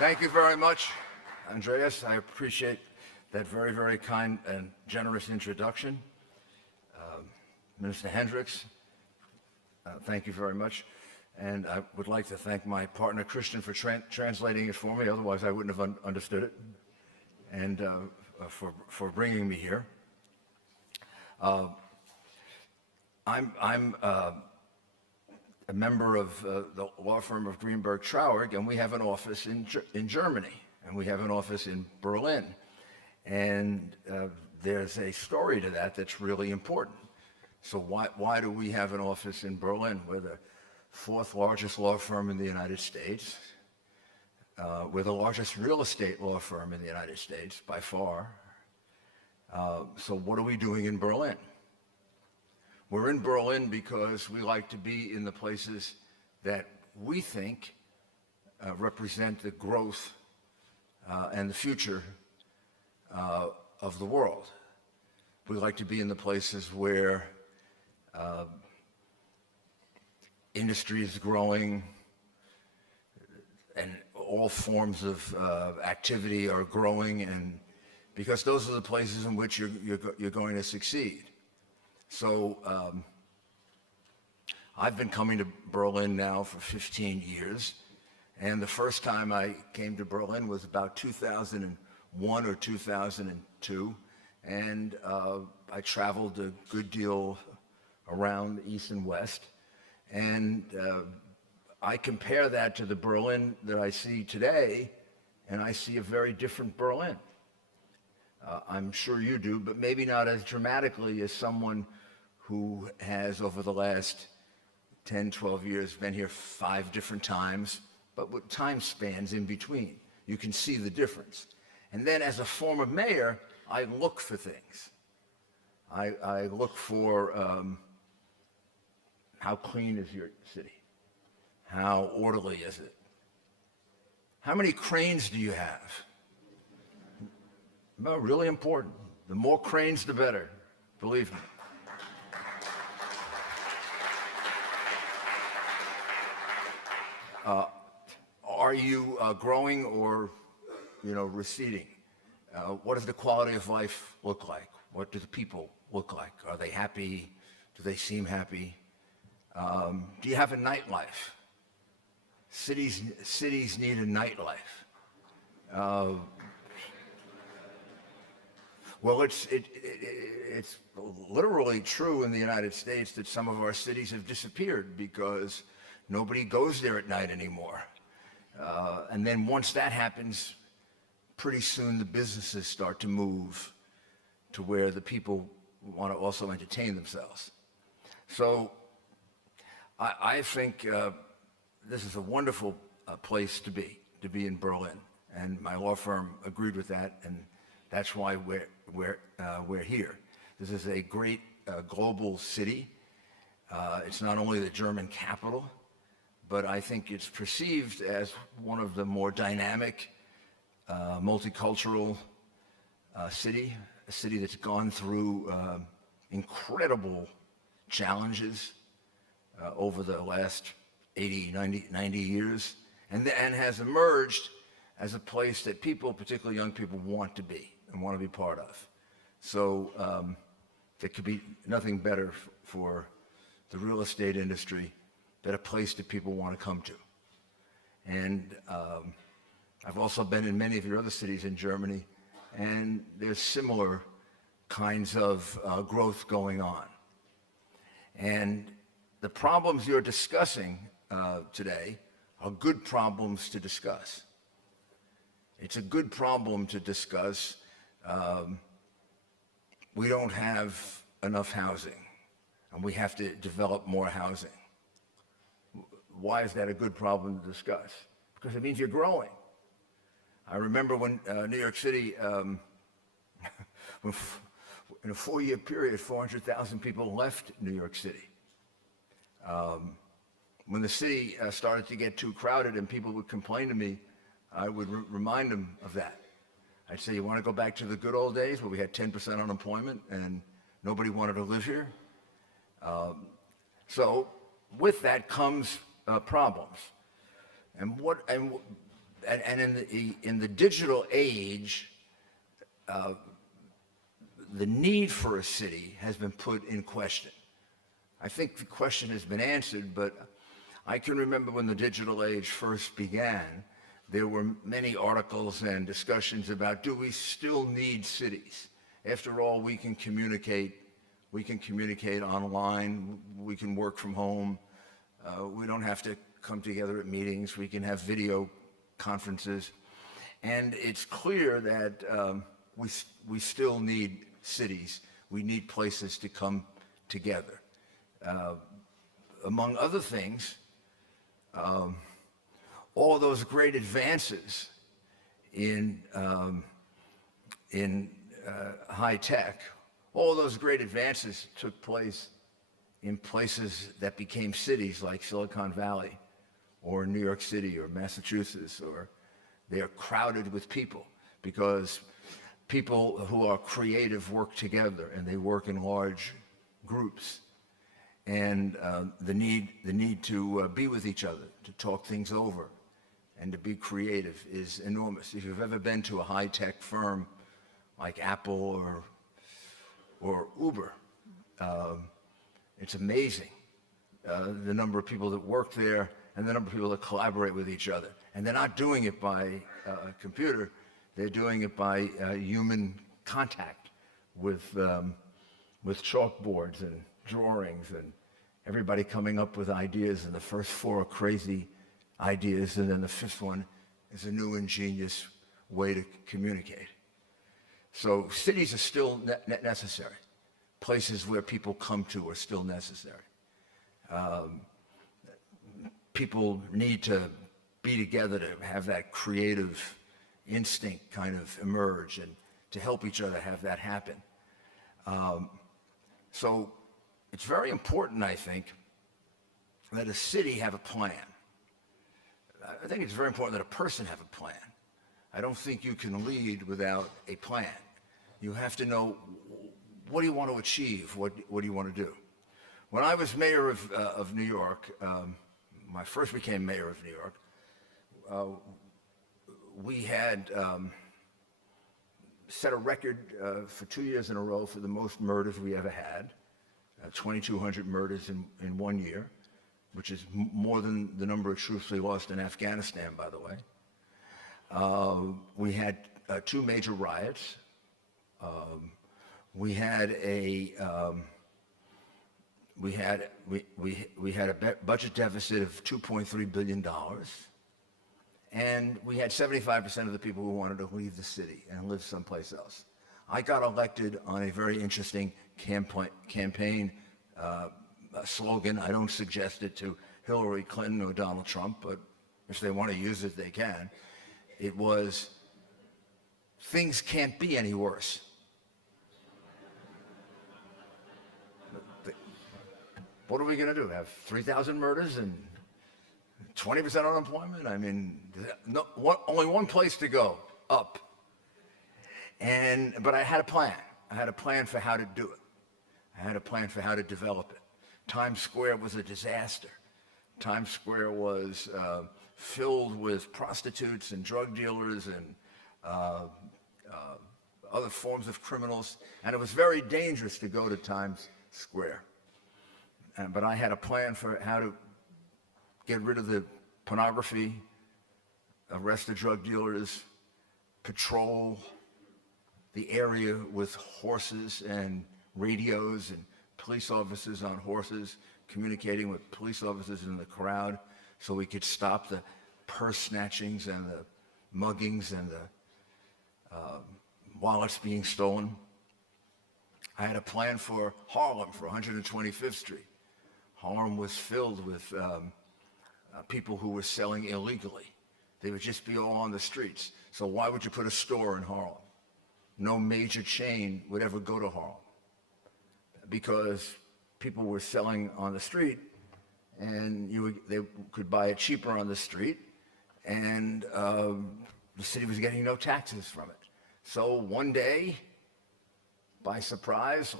Thank you very much, Andreas. I appreciate that very, very kind and generous introduction. Minister Hendricks, thank you very much. And I would like to thank my partner, Christian, for translating it for me. Otherwise, I wouldn't have understood it. And for bringing me here. I'm a member of the law firm of Greenberg Traurig, and we have an office in Germany, and we have an office in Berlin. And there's a story to that that's really important. So why do we have an office in Berlin? We're the fourth largest law firm in the United States. We're the largest real estate law firm in the United States by far. So what are we doing in Berlin? We're in Berlin because we like to be in the places that we think represent the growth and the future of the world. We like to be in the places where industry is growing and all forms of activity are growing, and because those are the places in which you're going to succeed. So I've been coming to Berlin now for 15 years, and the first time I came to Berlin was about 2001 or 2002, and I traveled a good deal around the East and West, and I compare that to the Berlin that I see today, and I see a very different Berlin. I'm sure you do, but maybe not as dramatically as someone who has, over the last 10, 12 years, been here 5 different times, but with time spans in between. You can see the difference. And then as a former mayor, I look for things. I look for how clean is your city? How orderly is it? How many cranes do you have? Well, really important. The more cranes, the better, believe me. Are you growing or, receding? What does the quality of life look like? What do the people look like? Are they happy? Do they seem happy? Do you have a nightlife? Cities need a nightlife. Well, it's literally true in the United States that some of our cities have disappeared because nobody goes there at night anymore. And then once that happens, pretty soon the businesses start to move to where the people want to also entertain themselves. So I think this is a wonderful place to be in Berlin. And my law firm agreed with that, and that's why we're here. This is a great global city. It's not only the German capital, but I think it's perceived as one of the more dynamic, multicultural a city that's gone through incredible challenges over the last 80, 90 years, and has emerged as a place that people, particularly young people, want to be and want to be part of. So there could be nothing better for the real estate industry than a place that people want to come to. And I've also been in many of your other cities in Germany, and there's similar kinds of growth going on. And the problems you're discussing today are good problems to discuss. It's a good problem to discuss. We don't have enough housing, and we have to develop more housing. Why is that a good problem to discuss? Because it means you're growing. I remember when New York City, in a 4-year period, 400,000 people left New York City. When the city started to get too crowded and people would complain to me, I would remind them of that. I'd say, you want to go back to the good old days where we had 10% unemployment and nobody wanted to live here? So with that comes problems. And and in the digital age, the need for a city has been put in question. I think the question has been answered, but I can remember when the digital age first began, there were many articles and discussions about, do we still need cities? After all, we can communicate online, we can work from home, we don't have to come together at meetings, we can have video conferences. And it's clear that we still need cities. We need places to come together. Among other things, all those great advances in high tech, all those great advances took place in places that became cities like Silicon Valley or New York City or Massachusetts, or they're crowded with people because people who are creative work together and they work in large groups. And the need to be with each other, to talk things over, and to be creative is enormous. If you've ever been to a high-tech firm like Apple or Uber, it's amazing the number of people that work there and the number of people that collaborate with each other. And they're not doing it by a computer; they're doing it by human contact with chalkboards and drawings, and everybody coming up with ideas, and the first four are crazy ideas, and then the fifth one is a new ingenious way to communicate. So cities are still necessary. Places where people come to are still necessary. People need to be together to have that creative instinct kind of emerge and to help each other have that happen. So it's very important, I think, that a city have a plan. I think it's very important that a person have a plan. I don't think you can lead without a plan. You have to know, what do you want to achieve? What do you want to do? When I was mayor of New York, when I first became mayor of New York, we had set a record for 2 years in a row for the most murders we ever had. 2,200 murders in 1 year, which is more than the number of troops we lost in Afghanistan, by the way. We had two major riots. We had a budget deficit of $2.3 billion, and we had 75% of the people who wanted to leave the city and live someplace else. I got elected on a very interesting campaign slogan. I don't suggest it to Hillary Clinton or Donald Trump, but if they want to use it, they can. It was, things can't be any worse. What are we going to do? Have 3,000 murders and 20% unemployment? I mean, only one place to go, up. But I had a plan. I had a plan for how to do it. I had a plan for how to develop it. Times Square was a disaster. Times Square was filled with prostitutes and drug dealers and other forms of criminals, and it was very dangerous to go to Times Square. But I had a plan for how to get rid of the pornography, arrest the drug dealers, patrol the area with horses and radios and police officers on horses communicating with police officers in the crowd so we could stop the purse snatchings and the muggings and the wallets being stolen. I had a plan for Harlem, for 125th Street. Harlem was filled with people who were selling illegally. They would just be all on the streets. So why would you put a store in Harlem? No major chain would ever go to Harlem because people were selling on the street, and they could buy it cheaper on the street, and the city was getting no taxes from it. So one day, by surprise,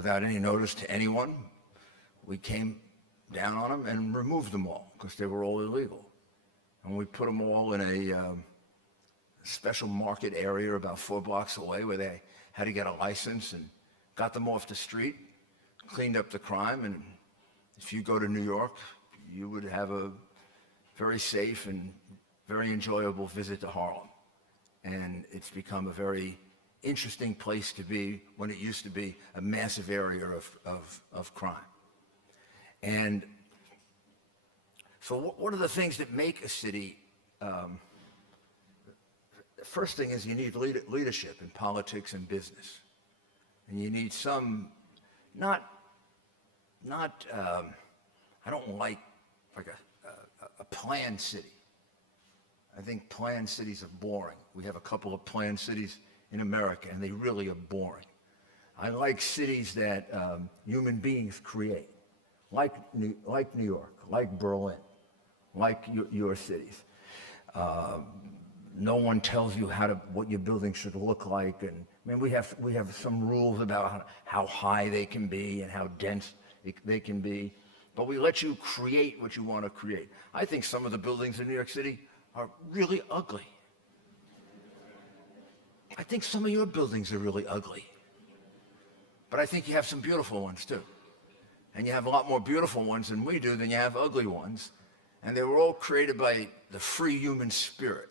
without any notice to anyone, we came down on them and removed them all because they were all illegal. And we put them all in a special market area about 4 blocks away where they had to get a license, and got them off the street, cleaned up the crime. And if you go to New York, you would have a very safe and very enjoyable visit to Harlem. And it's become a very interesting place to be when it used to be a massive area of crime. And so what are the things that make a city? The first thing is you need leadership in politics and business. And you need some, I don't like a planned city. I think planned cities are boring. We have a couple of planned cities in America, and they really are boring. I like cities that human beings create, like New York, like Berlin, like your cities. No one tells you what your building should look like, and I mean we have some rules about how high they can be and how dense they can be, but we let you create what you want to create. I think some of the buildings in New York City are really ugly. I think some of your buildings are really ugly, but I think you have some beautiful ones too, and you have a lot more beautiful ones than we do than you have ugly ones, and they were all created by the free human spirit.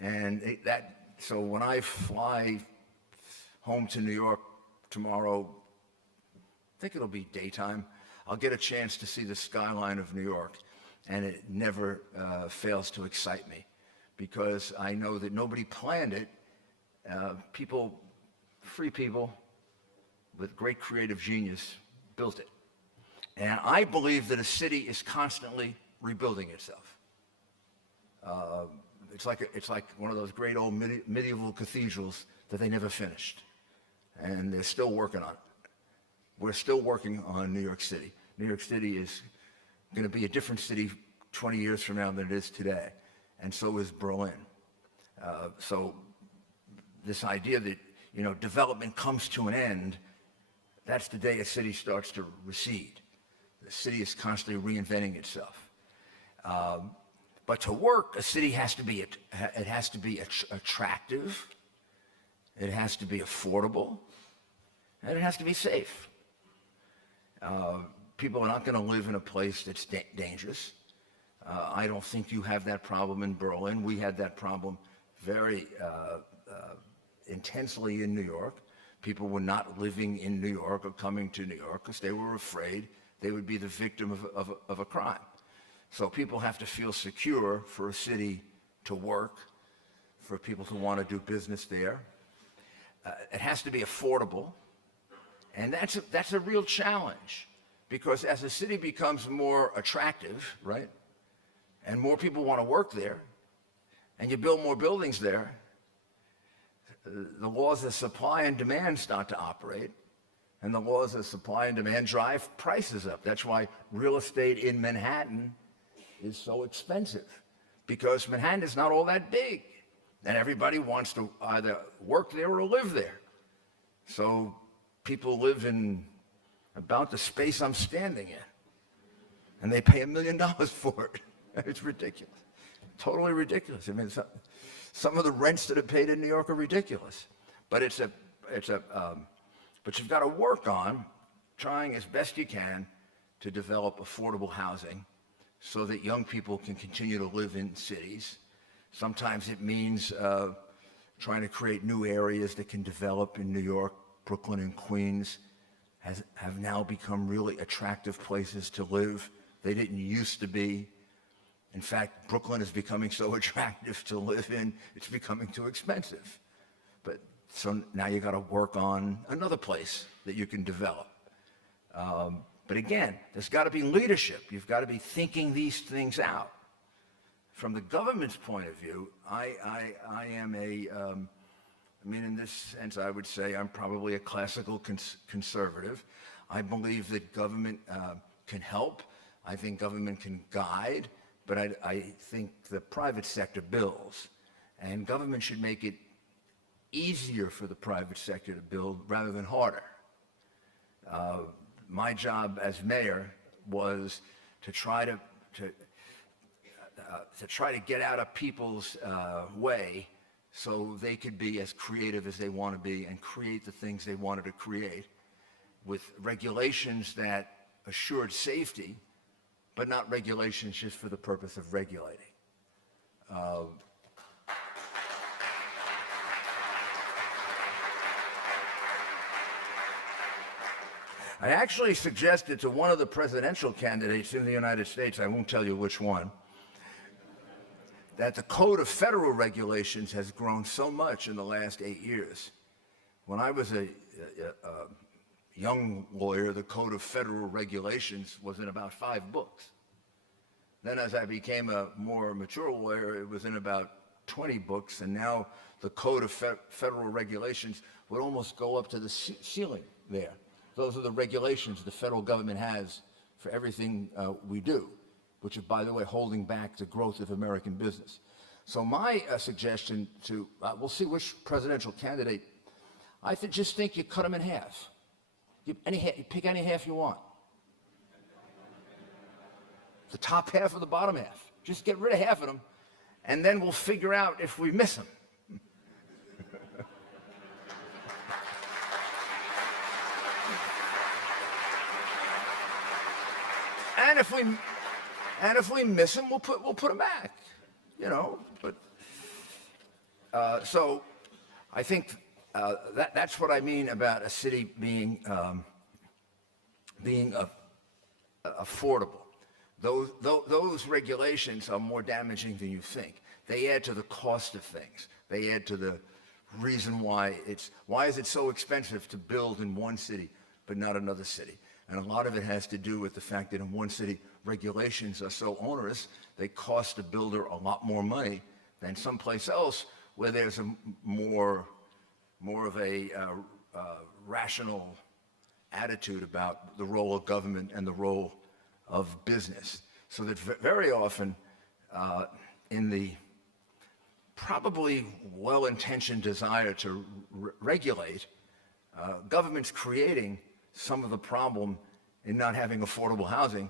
And so when I fly home to New York tomorrow, I think it'll be daytime, I'll get a chance to see the skyline of New York, and it never fails to excite me because I know that nobody planned it. Free people with great creative genius built it. And I believe that a city is constantly rebuilding itself. It's like one of those great old medieval cathedrals that they never finished, and they're still working on it. We're still working on New York City. New York City is going to be a different city 20 years from now than it is today, and so is Berlin. So this idea that development comes to an end, that's the day a city starts to recede. The city is constantly reinventing itself. But to work, a city has to be attractive, it has to be affordable, and it has to be safe. People are not going to live in a place that's dangerous. I don't think you have that problem in Berlin. We had that problem very intensely in New York. People were not living in New York or coming to New York because they were afraid they would be the victim of a crime. So people have to feel secure for a city to work, for people to want to do business there. It has to be affordable, and that's a real challenge, because as a city becomes more attractive, right, and more people want to work there, and you build more buildings there, the laws of supply and demand start to operate, and the laws of supply and demand drive prices up. That's why real estate in Manhattan is so expensive, because Manhattan is not all that big, and everybody wants to either work there or live there. So people live in about the space I'm standing in, and they pay $1 million for it. It's ridiculous, totally ridiculous. I mean, some of the rents that are paid in New York are ridiculous, but but you've got to work on trying as best you can to develop affordable housing so that young people can continue to live in cities. Sometimes it means trying to create new areas that can develop in New York. Brooklyn and Queens have now become really attractive places to live. They didn't used to be. In fact, Brooklyn is becoming so attractive to live in, it's becoming too expensive. But so now you got to work on another place that you can develop. But again, there's got to be leadership. You've got to be thinking these things out. From the government's point of view, I am in this sense, I would say I'm probably a classical conservative. I believe that government can help. I think government can guide, but I think the private sector builds, and government should make it easier for the private sector to build rather than harder. My job as mayor was to try to get out of people's way so they could be as creative as they want to be and create the things they wanted to create with regulations that assured safety, but not regulations just for the purpose of regulating. I actually suggested to one of the presidential candidates in the United States, I won't tell you which one, that the Code of Federal Regulations has grown so much in the last 8 years. When I was a young lawyer, the Code of Federal Regulations was in about 5 books. Then as I became a more mature lawyer, it was in about 20 books, and now the Code of Federal Regulations would almost go up to the ceiling there. Those are the regulations the federal government has for everything we do, which is, by the way, holding back the growth of American business. So my suggestion to, we'll see which presidential candidate, just think you cut them in half. You pick any half you want. The top half or the bottom half. Just get rid of half of them, and then we'll figure out if we miss them. And if we miss them, we'll put them back, you know. But so I think that's what I mean about a city being affordable. Those regulations are more damaging than you think. They add to the cost of things. They add to the reason why is it so expensive to build in one city but not another city. And a lot of it has to do with the fact that in one city, regulations are so onerous, they cost the builder a lot more money than someplace else where there's a more of a rational attitude about the role of government and the role of business. So that very often in the probably well-intentioned desire to regulate, government's creating some of the problem in not having affordable housing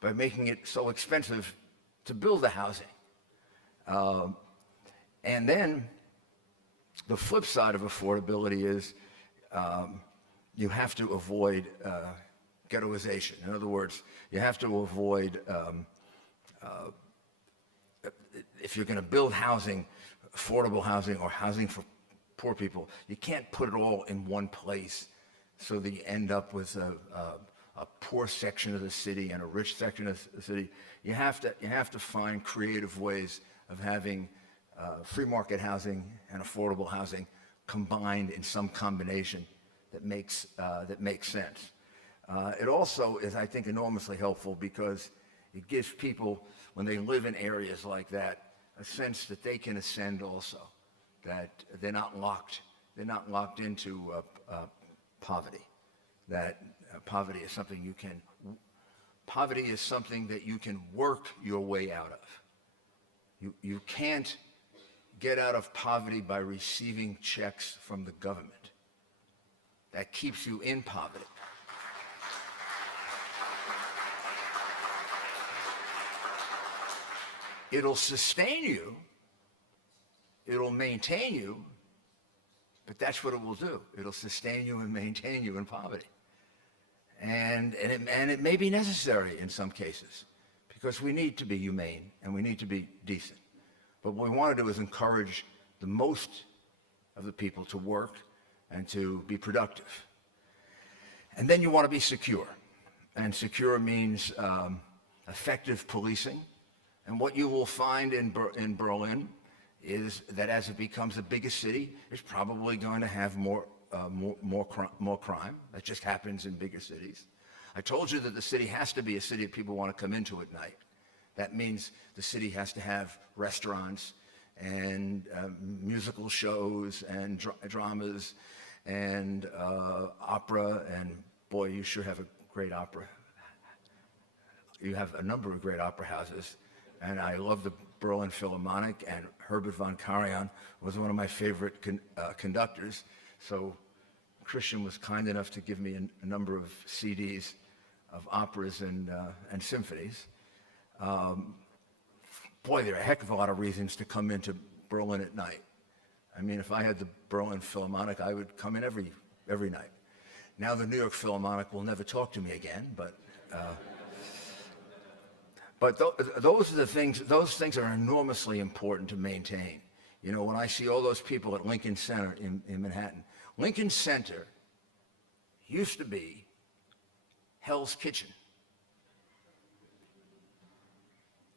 by making it so expensive to build the housing. And then the flip side of affordability is you have to avoid ghettoization. In other words, you have to avoid, if you're going to build housing, affordable housing or housing for poor people, you can't put it all in one place so that you end up with a poor section of the city and a rich section of the city. You have to find creative ways of having free market housing and affordable housing combined in some combination that makes sense. It also is, I think, enormously helpful because it gives people, when they live in areas like that, a sense that they can ascend also, that they're not locked into poverty. That poverty is something that you can work your way out of. You can't get out of poverty by receiving checks from the government. That keeps you in poverty. It'll sustain you, it'll maintain you, but that's what it will do. It'll sustain you and maintain you in poverty. And it may be necessary in some cases because we need to be humane and we need to be decent. But what we want to do is encourage the most of the people to work and to be productive. And then you want to be secure. And secure means effective policing. And what you will find in Berlin is that as it becomes a bigger city, it's probably going to have more crime. That just happens in bigger cities. I told you that the city has to be a city that people want to come into at night. That means the city has to have restaurants and musical shows and dramas and opera. And boy, you sure have a great opera. You have a number of great opera houses. And I love the Berlin Philharmonic, and Herbert von Karajan was one of my favorite conductors. So Christian was kind enough to give me a number of CDs of operas and symphonies. Boy, there are a heck of a lot of reasons to come into Berlin at night. I mean, if I had the Berlin Philharmonic, I would come in every night. Now the New York Philharmonic will never talk to me again, but those are the things. Those things are enormously important to maintain. You know, when I see all those people at Lincoln Center in Manhattan, Lincoln Center used to be Hell's Kitchen.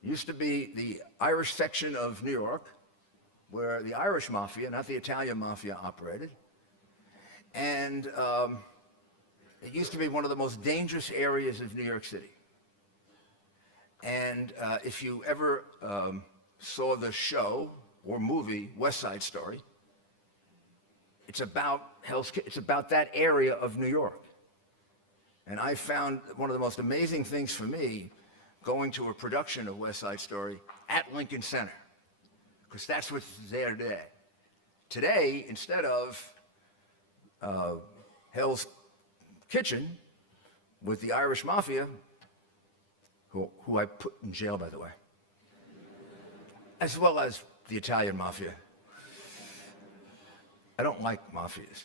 Used to be the Irish section of New York, where the Irish mafia, not the Italian mafia, operated. And it used to be one of the most dangerous areas of New York City. And if you ever saw the show or movie West Side Story, it's about it's about that area of New York. And I found one of the most amazing things for me going to a production of West Side Story at Lincoln Center, because that's what's there today. Today, instead of Hell's Kitchen with the Irish Mafia, who I put in jail, by the way, as well as the Italian Mafia. I don't like mafias.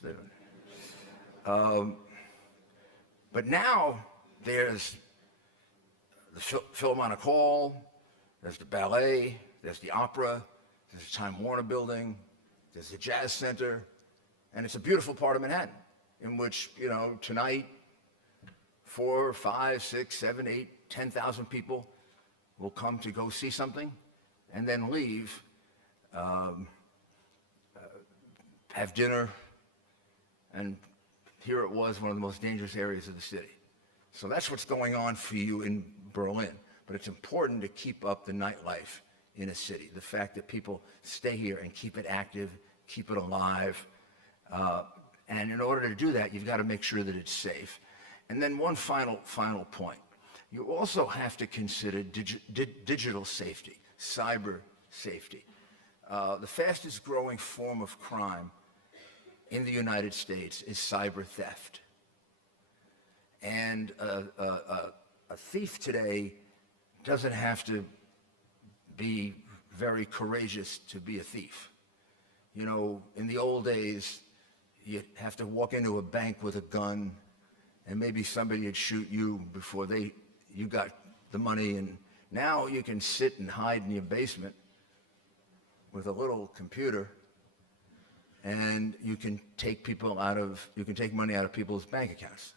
But now there's the Philharmonic Hall, there's the ballet, there's the opera, there's the Time Warner Building, there's the Jazz Center, and it's a beautiful part of Manhattan in which, you know, tonight 4, 5, 6, 7, 8, 10,000 people will come to go see something and then leave, have dinner, and here it was, one of the most dangerous areas of the city. So that's what's going on for you in Berlin. But it's important to keep up the nightlife in a city. The fact that people stay here and keep it active, keep it alive. And in order to do that, you've got to make sure that it's safe. And then one final point. You also have to consider digital safety, cyber safety. The fastest growing form of crime in the United States is cyber theft. And a thief today doesn't have to be very courageous to be a thief. You know, in the old days, you'd have to walk into a bank with a gun, and maybe somebody would shoot you before you got the money. And now you can sit and hide in your basement with a little computer, and you can take money out of people's bank accounts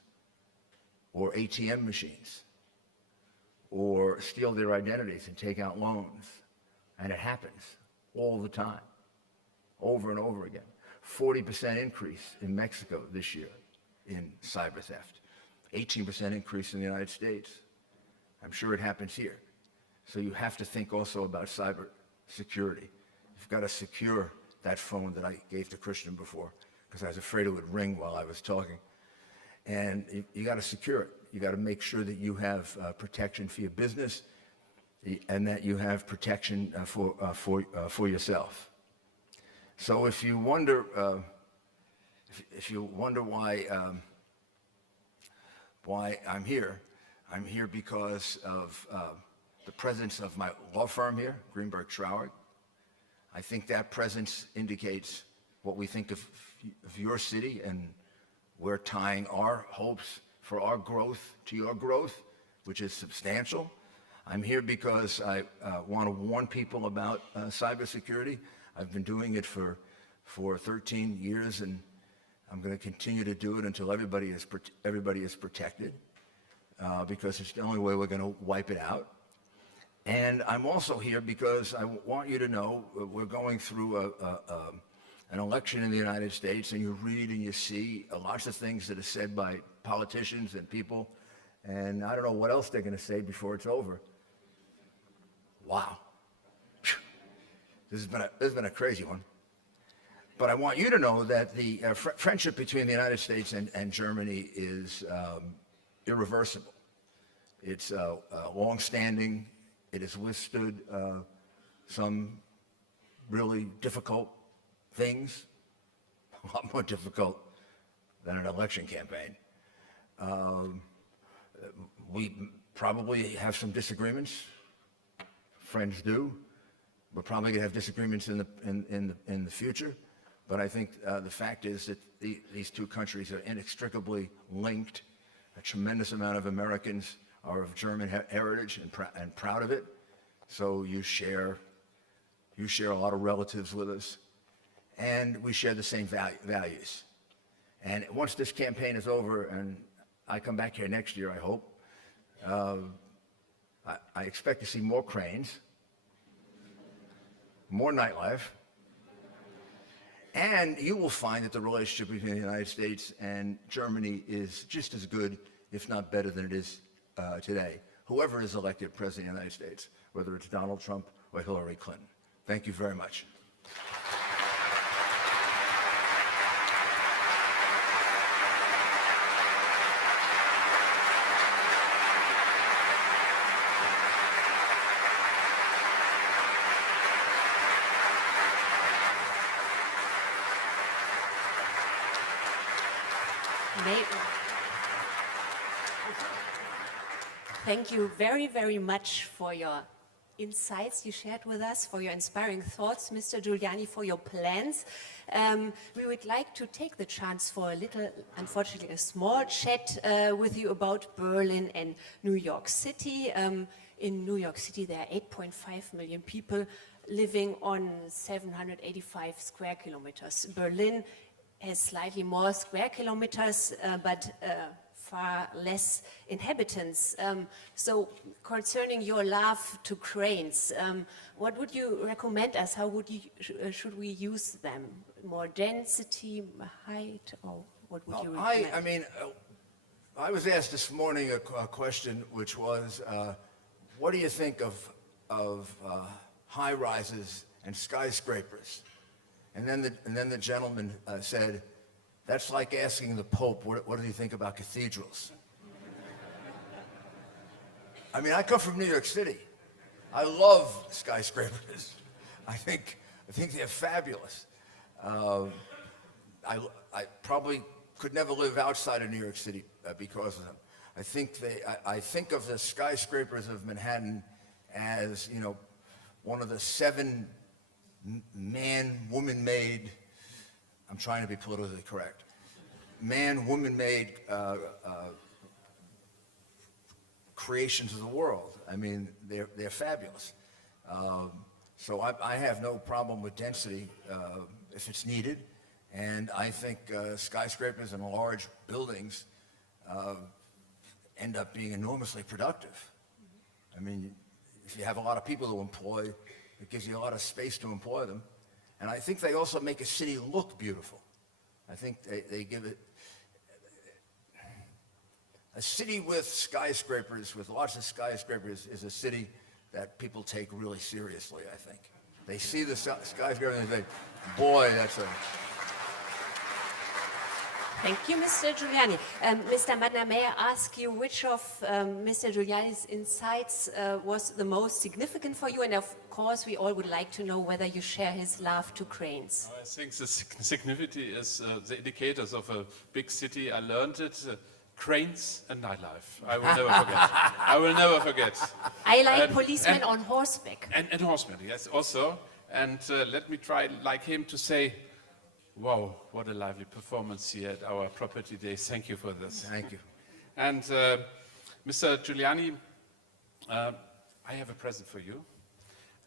or ATM machines, or steal their identities and take out loans. And it happens all the time, over and over again. 40% increase in Mexico this year in cyber theft. 18% increase in the United States. I'm sure it happens here. So you have to think also about cyber security. You've got to secure that phone that I gave to Christian before, because I was afraid it would ring while I was talking. And you got to secure it. You got to make sure that you have protection for your business, and that you have protection for yourself. So if you wonder why I'm here because of the presence of my law firm here, Greenberg Traurig. I think that presence indicates what we think of your city, and we're tying our hopes for our growth to your growth, which is substantial. I'm here because I want to warn people about cybersecurity. I've been doing it for 13 years, and I'm going to continue to do it until everybody is protected, because it's the only way we're going to wipe it out. And I'm also here because I want you to know we're going through an election in the United States, and you read and you see lots of things that are said by politicians and people, and I don't know what else they're going to say before it's over. Wow. This has been a crazy one. But I want you to know that the friendship between the United States and Germany is irreversible. It's long-standing. It has withstood some really difficult things, a lot more difficult than an election campaign. We probably have some disagreements. Friends do. We're probably going to have disagreements in the future. But I think the fact is that these two countries are inextricably linked. A tremendous amount of Americans are of German heritage and proud of it. So you share a lot of relatives with us, and we share the same values. And once this campaign is over, and I come back here next year, I hope, I expect to see more cranes, more nightlife, and you will find that the relationship between the United States and Germany is just as good, if not better than it is today, whoever is elected President of the United States, whether it's Donald Trump or Hillary Clinton. Thank you very much. Thank you very, very much for your insights you shared with us, for your inspiring thoughts, Mr. Giuliani, for your plans. We would like to take the chance for a little, unfortunately, a small chat with you about Berlin and New York City. In New York City, there are 8.5 million people living on 785 square kilometers. Berlin has slightly more square kilometers, but far less inhabitants. So concerning your love to cranes, what would you recommend us? How would you, should we use them? More density, height, or what would you recommend? I mean, I was asked this morning a question which was, what do you think of high rises and skyscrapers? And then the gentleman said, that's like asking the Pope, what does he think about cathedrals? I mean, I come from New York City. I love skyscrapers. I think they're fabulous. I probably could never live outside of New York City because of them. I think of the skyscrapers of Manhattan as, you know, one of the 7 man-woman-made, I'm trying to be politically correct, man-woman-made creations of the world. I mean, they're fabulous. So I have no problem with density if it's needed, and I think skyscrapers and large buildings end up being enormously productive. I mean, if you have a lot of people to employ, it gives you a lot of space to employ them. And I think they also make a city look beautiful. I think they give it... A city with skyscrapers, with lots of skyscrapers, is a city that people take really seriously, I think. They see the skyscraper and they say, boy, that's a... Thank you, Mr. Giuliani. Mr. Madner, may I ask you which of Mr. Giuliani's insights was the most significant for you? And of course, we all would like to know whether you share his love to cranes. I think the significance is the indicators of a big city. I learned it. Cranes and nightlife. I will never forget. I will never forget. I like policemen on horseback. And horsemen, yes, also. And let me try, like him, to say, wow, what a lively performance here at our property day. Thank you for this. Thank you. And Mr. Giuliani, I have a present for you.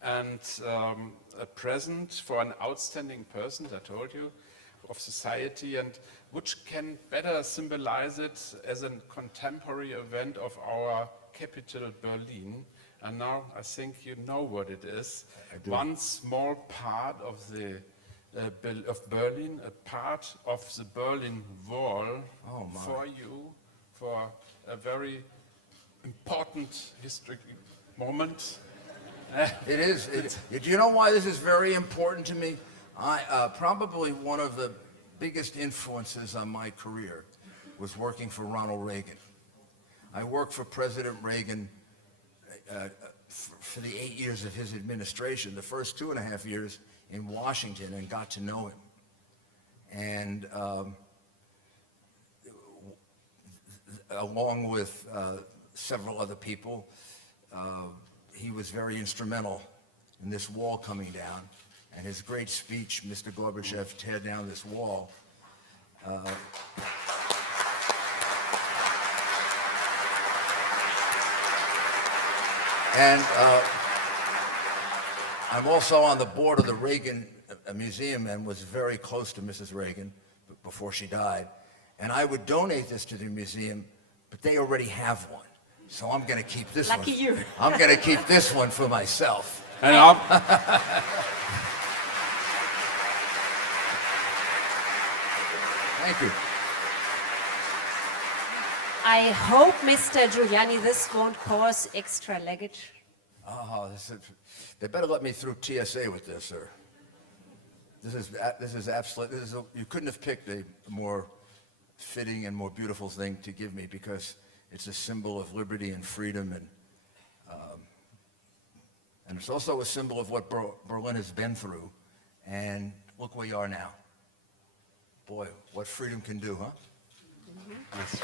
And a present for an outstanding person, I told you, of society, and which can better symbolize it as a contemporary event of our capital, Berlin. And now I think you know what it is. One small part of the of Berlin, a part of the Berlin Wall for you, for a very important historic moment. It is. Do you know why this is very important to me? Probably one of the biggest influences on my career was working for Ronald Reagan. I worked for President Reagan for the 8 years of his administration, the first 2.5 years in Washington, and got to know him. And along with several other people, he was very instrumental in this wall coming down. And his great speech, Mr. Gorbachev, tear down this wall. And I'm also on the board of the Reagan Museum and was very close to Mrs. Reagan before she died. And I would donate this to the museum, but they already have one. So I'm going to keep this one. Lucky you. I'm going to keep this one for myself. And Thank you. I hope, Mr. Giuliani, this won't cause extra luggage. Oh, they better let me through TSA with this, sir. This is absolute. You couldn't have picked a more fitting and more beautiful thing to give me because it's a symbol of liberty and freedom, and it's also a symbol of what Berlin has been through. And look where you are now. Boy, what freedom can do, huh? yes.